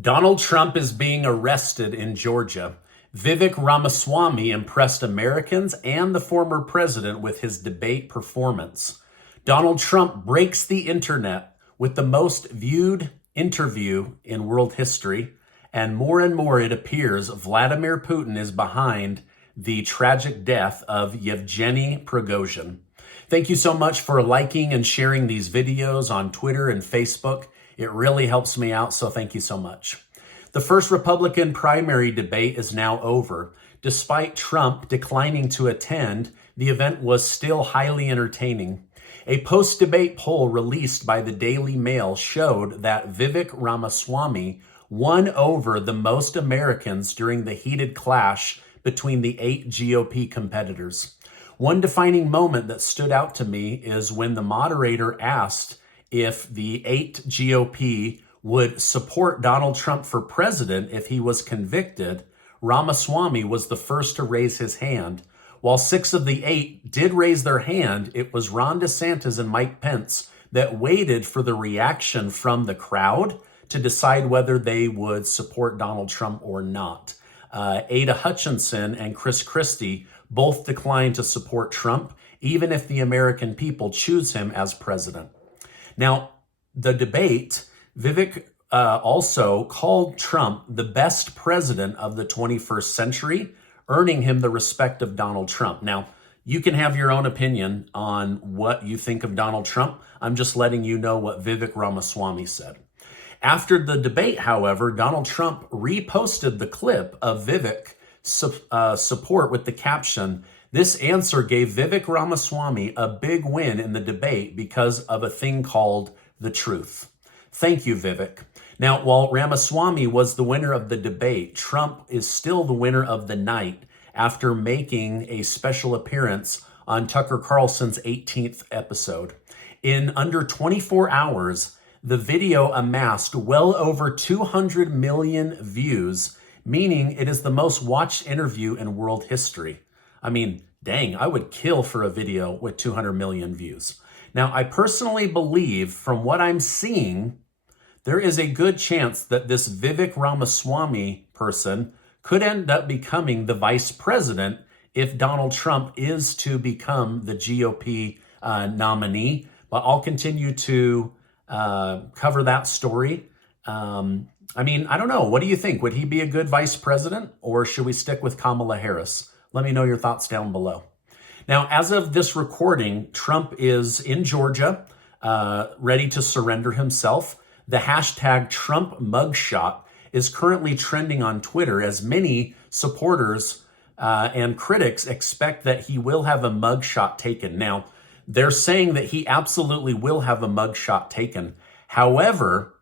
Donald Trump is being arrested in Georgia. Vivek Ramaswamy impressed Americans and the former president with his debate performance. Donald Trump breaks the internet with the most viewed interview in world history, and more it appears Vladimir Putin is behind the tragic death of Yevgeny Progozhin. Thank you so much for liking and sharing these videos on Twitter and Facebook. It really helps me out, so thank you so much. The first Republican primary debate is now over. Despite Trump declining to attend, the event was still highly entertaining. A post-debate poll released by the Daily Mail showed that Vivek Ramaswamy won over the most Americans during the heated clash between the 8 GOP competitors. One defining moment that stood out to me is when the moderator asked if the 8 GOP would support Donald Trump for president if he was convicted. Ramaswamy was the first to raise his hand. While 6 of the 8 did raise their hand, it was Ron DeSantis and Mike Pence that waited for the reaction from the crowd to decide whether they would support Donald Trump or not. Ada Hutchinson and Chris Christie both declined to support Trump, even if the American people choose him as president. Now, the debate, Vivek also called Trump the best president of the 21st century, earning him the respect of Donald Trump. Now, you can have your own opinion on what you think of Donald Trump. I'm just letting you know what Vivek Ramaswamy said. After the debate, however, Donald Trump reposted the clip of Vivek support with the caption, "This answer gave Vivek Ramaswamy a big win in the debate because of a thing called the truth." Thank you, Vivek. Now, while Ramaswamy was the winner of the debate, Trump is still the winner of the night after making a special appearance on Tucker Carlson's 18th episode. In under 24 hours, the video amassed well over 200 million views, meaning it is the most watched interview in world history. I mean, dang, I would kill for a video with 200 million views. Now, I personally believe from what I'm seeing, there is a good chance that this Vivek Ramaswamy person could end up becoming the vice president if Donald Trump is to become the GOP nominee. But I'll continue to cover that story. I mean, I don't know. What do you think? Would he be a good vice president, or should we stick with Kamala Harris? Let me know your thoughts down below. Now, as of this recording, Trump is in Georgia, ready to surrender himself. The hashtag Trump Mugshot is currently trending on Twitter as many supporters and critics expect that he will have a mugshot taken. Now, they're saying that he absolutely will have a mugshot taken. However,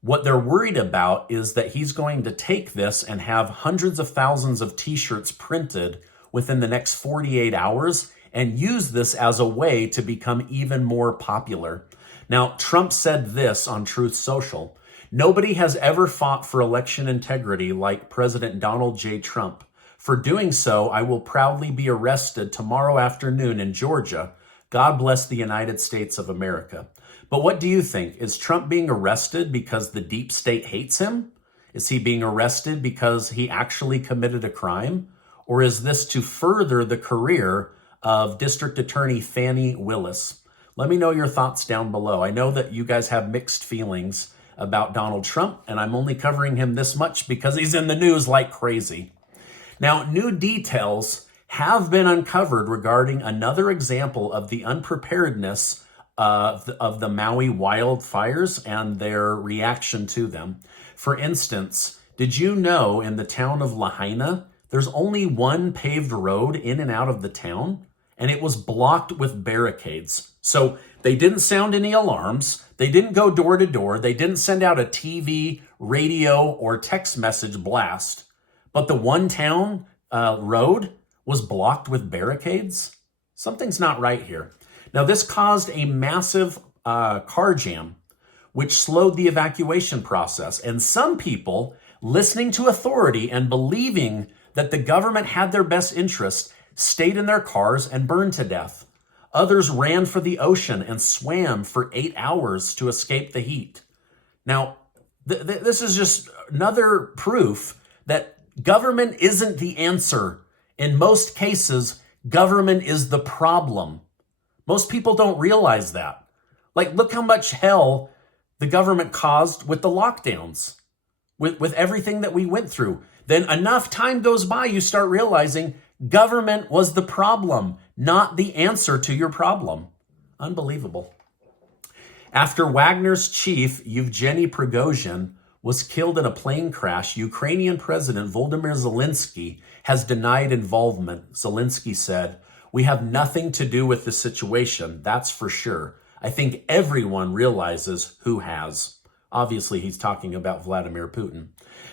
what they're worried about is that he's going to take this and have hundreds of thousands of t-shirts printed within the next 48 hours and use this as a way to become even more popular. Now, Trump said this on Truth Social: "Nobody has ever fought for election integrity like President Donald J. Trump. For doing so, I will proudly be arrested tomorrow afternoon in Georgia. God bless the United States of America." But what do you think? Is Trump being arrested because the deep state hates him? Is he being arrested because he actually committed a crime? Or is this to further the career of District Attorney Fani Willis? Let me know your thoughts down below. I know that you guys have mixed feelings about Donald Trump, and I'm only covering him this much because he's in the news like crazy. Now, new details have been uncovered regarding another example of the unpreparedness of the Maui wildfires and their reaction to them. For instance, did you know in the town of Lahaina, there's only one paved road in and out of the town, and it was blocked with barricades. So they didn't sound any alarms. They didn't go door to door. They didn't send out a TV, radio, or text message blast. But the one town road was blocked with barricades. Something's not right here. Now, this caused a massive car jam, which slowed the evacuation process. And some people, listening to authority and believing that the government had their best interest, stayed in their cars and burned to death. Others ran for the ocean and swam for 8 hours to escape the heat. Now, This is just another proof that government isn't the answer. In most cases, government is the problem. Most people don't realize that. Like, look how much hell the government caused with the lockdowns, with everything that we went through. Then enough time goes by, you start realizing government was the problem, not the answer to your problem. Unbelievable. After Wagner's chief, Yevgeny Progozhin, was killed in a plane crash, Ukrainian President Volodymyr Zelensky has denied involvement. Zelensky said, "We have nothing to do with the situation, that's for sure. I think everyone realizes who has." Obviously, he's talking about Vladimir Putin.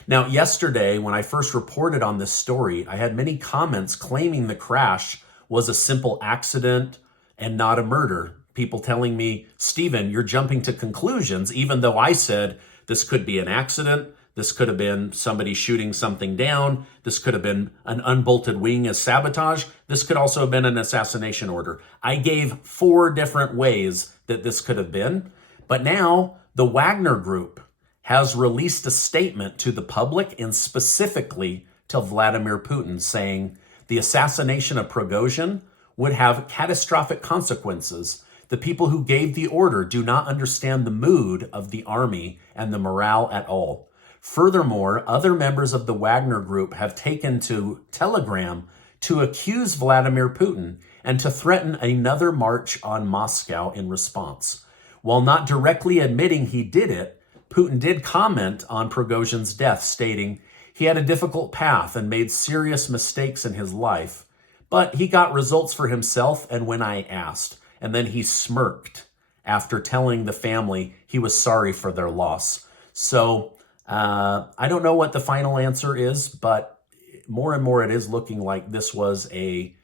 Now, yesterday, when I first reported on this story, I had many comments claiming the crash was a simple accident and not a murder. People telling me, "Stephen, you're jumping to conclusions," even though I said this could be an accident, this could have been somebody shooting something down, this could have been an unbolted wing as sabotage, this could also have been an assassination order. I gave 4 different ways that this could have been, but now the Wagner Group has released a statement to the public and specifically to Vladimir Putin saying the assassination of Prigozhin would have catastrophic consequences. The people who gave the order do not understand the mood of the army and the morale at all. Furthermore, other members of the Wagner Group have taken to Telegram to accuse Vladimir Putin and to threaten another march on Moscow in response. While not directly admitting he did it, Putin did comment on Prigozhin's death, stating he had a difficult path and made serious mistakes in his life, but he got results for himself and when I asked. And then he smirked after telling the family he was sorry for their loss. So I don't know what the final answer is, but more and more it is looking like this was a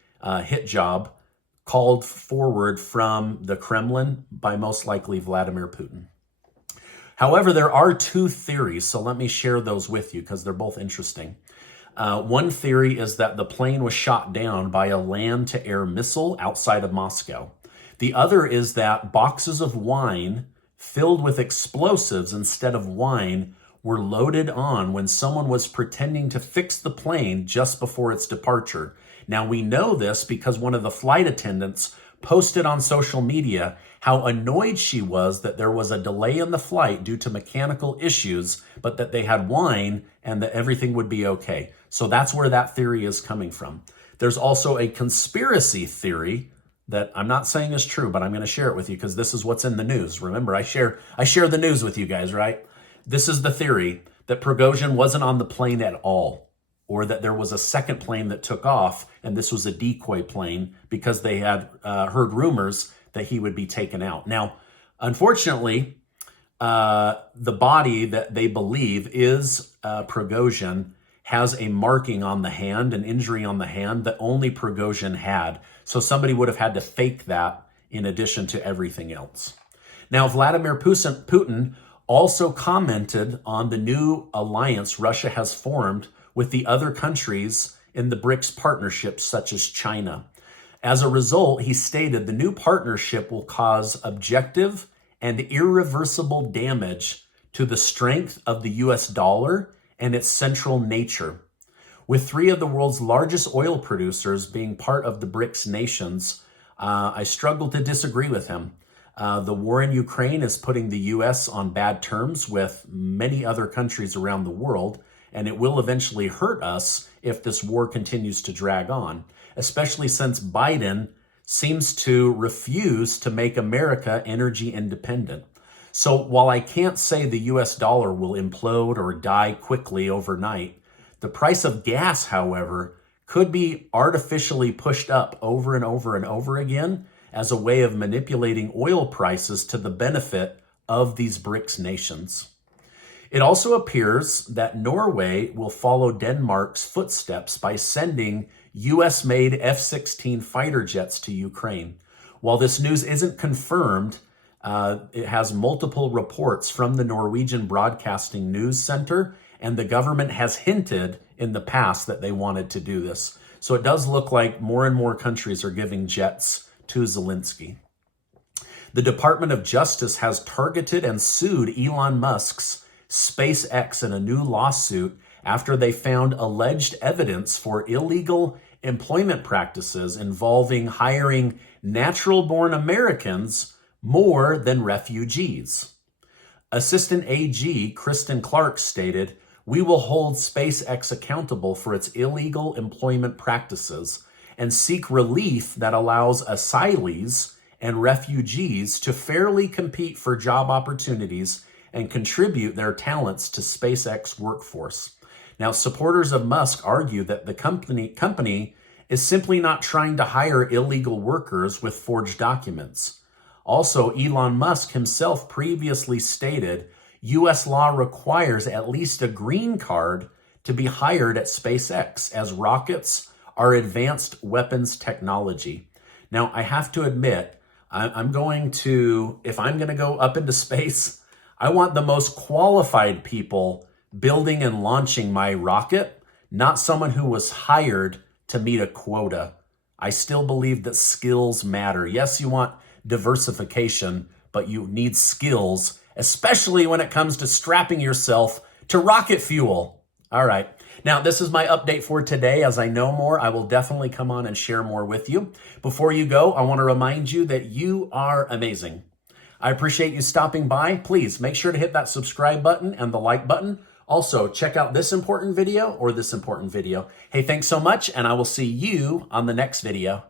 hit job called forward from the Kremlin by most likely Vladimir Putin. However, there are 2 theories, so let me share those with you because they're both interesting. One theory is that the plane was shot down by a land-to-air missile outside of Moscow. The other is that boxes of wine filled with explosives instead of wine were loaded on when someone was pretending to fix the plane just before its departure. Now, we know this because one of the flight attendants posted on social media how annoyed she was that there was a delay in the flight due to mechanical issues, but that they had wine and that everything would be okay. So that's where that theory is coming from. There's also a conspiracy theory that I'm not saying is true, but I'm going to share it with you because this is what's in the news. Remember, I share the news with you guys, right? This is the theory that Prigozhin wasn't on the plane at all, or that there was a second plane that took off and this was a decoy plane because they had heard rumors that he would be taken out. Now, unfortunately, the body that they believe is Prigozhin has a marking on the hand, an injury on the hand that only Prigozhin had. So somebody would have had to fake that in addition to everything else. Now, Vladimir Putin also commented on the new alliance Russia has formed with the other countries in the BRICS partnership, such as China. As a result, he stated the new partnership will cause objective and irreversible damage to the strength of the US dollar and its central nature. With 3 of the world's largest oil producers being part of the BRICS nations, I struggle to disagree with him. The war in Ukraine is putting the US on bad terms with many other countries around the world, and it will eventually hurt us if this war continues to drag on, especially since Biden seems to refuse to make America energy independent. So while I can't say the US dollar will implode or die quickly overnight, the price of gas, however, could be artificially pushed up over and over and over again as a way of manipulating oil prices to the benefit of these BRICS nations. It also appears that Norway will follow Denmark's footsteps by sending US-made F-16 fighter jets to Ukraine. While this news isn't confirmed, it has multiple reports from the Norwegian Broadcasting News Center, and the government has hinted in the past that they wanted to do this. So it does look like more and more countries are giving jets to Zelensky. The Department of Justice has targeted and sued Elon Musk's SpaceX in a new lawsuit after they found alleged evidence for illegal employment practices involving hiring natural-born Americans more than refugees. Assistant AG Kristen Clark stated, "We will hold SpaceX accountable for its illegal employment practices and seek relief that allows asylees and refugees to fairly compete for job opportunities and contribute their talents to SpaceX workforce." Now, supporters of Musk argue that the company is simply not trying to hire illegal workers with forged documents. Also, Elon Musk himself previously stated U.S. law requires at least a green card to be hired at SpaceX, as rockets are advanced weapons technology. Now, I have to admit, if I'm going to go up into space, I want the most qualified people building and launching my rocket, not someone who was hired to meet a quota. I still believe that skills matter. Yes, you want diversification, but you need skills, especially when it comes to strapping yourself to rocket fuel. All right. Now, this is my update for today. As I know more, I will definitely come on and share more with you. Before you go, I want to remind you that you are amazing. I appreciate you stopping by. Please make sure to hit that subscribe button and the like button. Also, check out this important video or this important video. Hey, thanks so much, and I will see you on the next video.